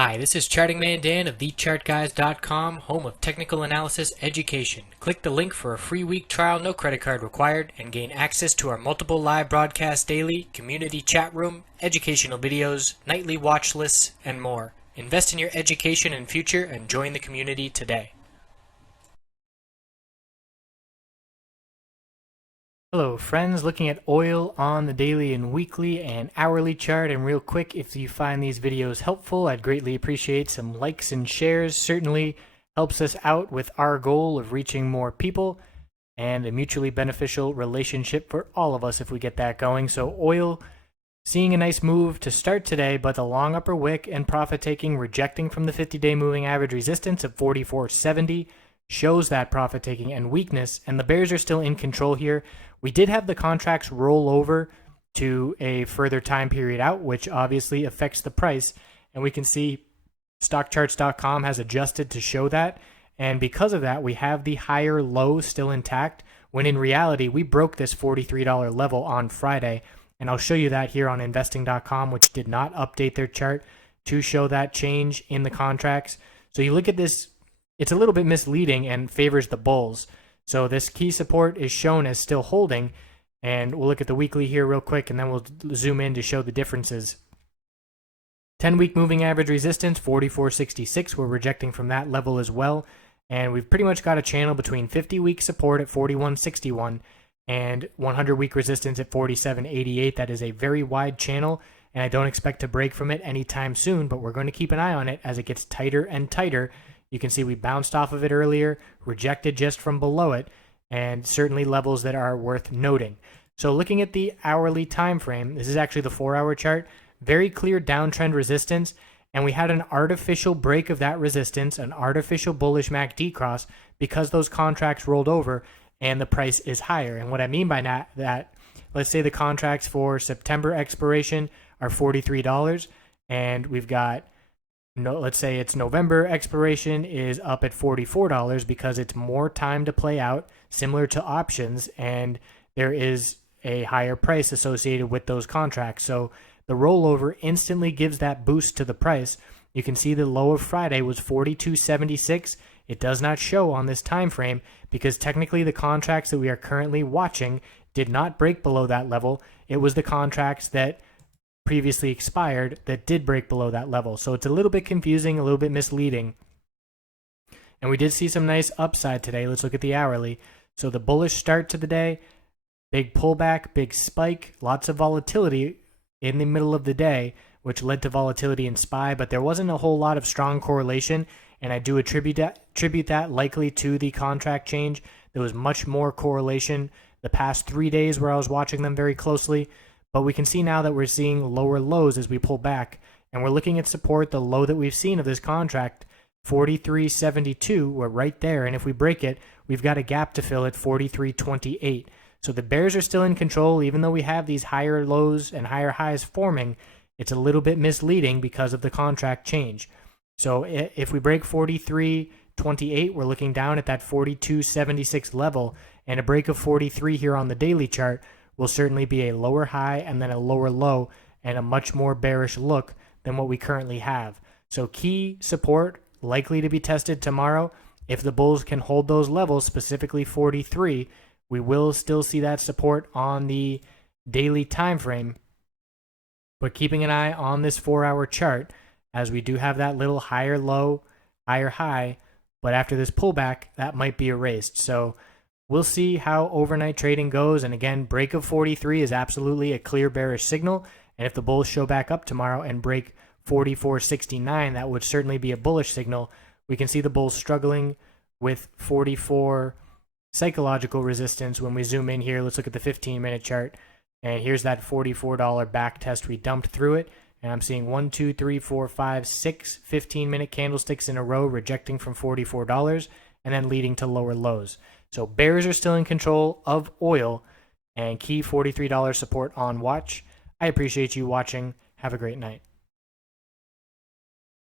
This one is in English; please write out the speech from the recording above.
Hi, this is Charting Man Dan of TheChartGuys.com, home of technical analysis education. Click the link for a free week trial, no credit card required, and gain access to our multiple live broadcasts daily, community chat room, educational videos, nightly watch lists, and more. Invest in your education and future and join the community today. Hello friends, looking at oil on the daily and weekly and hourly chart. And real quick, if you find these videos helpful, I'd greatly appreciate some likes and shares. Certainly helps us out with our goal of reaching more people and a mutually beneficial relationship for all of us if we get that going. So oil seeing a nice move to start today, but the long upper wick and profit taking rejecting from the 50-day moving average resistance of 44.70 shows that profit taking and weakness, and the bears are still in control here. We did have the contracts roll over to a further time period out, which obviously affects the price, and we can see Stockcharts.com has adjusted to show that, and because of that we have the higher low still intact, when in reality we broke this $43 level on Friday, and I'll show you that here on investing.com, which did not update their chart to show that change in the contracts. So you look at this, it's a little bit misleading and favors the bulls. So this key support is shown as still holding, and we'll look at the weekly here real quick, and then we'll zoom in to show the differences. 10-week moving average resistance, 44.66. We're rejecting from that level as well, and we've pretty much got a channel between 50-week support at 41.61 and 100-week resistance at 47.88. That is a very wide channel, and I don't expect to break from it anytime soon, but we're going to keep an eye on it as it gets tighter and tighter. You can see we bounced off of it earlier, rejected just from below it, and certainly levels that are worth noting. So looking at the hourly time frame, this is actually the 4-hour chart, very clear downtrend resistance, and we had an artificial break of that resistance, an artificial bullish MACD cross, because those contracts rolled over and the price is higher. And what I mean by that, let's say the contracts for September expiration are $43, and we've got, let's say it's November expiration is up at $44 because it's more time to play out, similar to options, and there is a higher price associated with those contracts. So the rollover instantly gives that boost to the price. You can see the low of Friday was 42.76. It does not show on this time frame because technically the contracts that we are currently watching did not break below that level. It was the contracts that previously expired that did break below that level. So it's a little bit confusing, a little bit misleading. And we did see some nice upside today. Let's look at the hourly. So the bullish start to the day, big pullback, big spike, lots of volatility in the middle of the day, which led to volatility in SPY, but there wasn't a whole lot of strong correlation, and I do attribute that likely to the contract change. There was much more correlation the past 3 days where I was watching them very closely. But we can see now that we're seeing lower lows as we pull back, and we're looking at support. The low that we've seen of this contract, 43.72, we're right there, and if we break it, we've got a gap to fill at 43.28. So the bears are still in control, even though we have these higher lows and higher highs forming. It's a little bit misleading because of the contract change. So if we break 43.28, we're looking down at that 42.76 level, and a break of 43 here on the daily chart will certainly be a lower high and then a lower low and a much more bearish look than what we currently have. So key support likely to be tested tomorrow. If the bulls can hold those levels, specifically 43, we will still see that support on the daily time frame. But keeping an eye on this 4-hour chart, as we do have that little higher low, higher high, but after this pullback, that might be erased. So we'll see how overnight trading goes, and again, break of 43 is absolutely a clear bearish signal, and if the bulls show back up tomorrow and break 44.69, that would certainly be a bullish signal. We can see the bulls struggling with 44 psychological resistance. When we zoom in here, let's look at the 15-minute chart, and here's that $44 back test. We dumped through it, and I'm seeing 1, 2, 3, 4, 5, 6 15-minute candlesticks in a row rejecting from $44 and then leading to lower lows. So bears are still in control of oil, and key $43 support on watch. I appreciate you watching. Have a great night.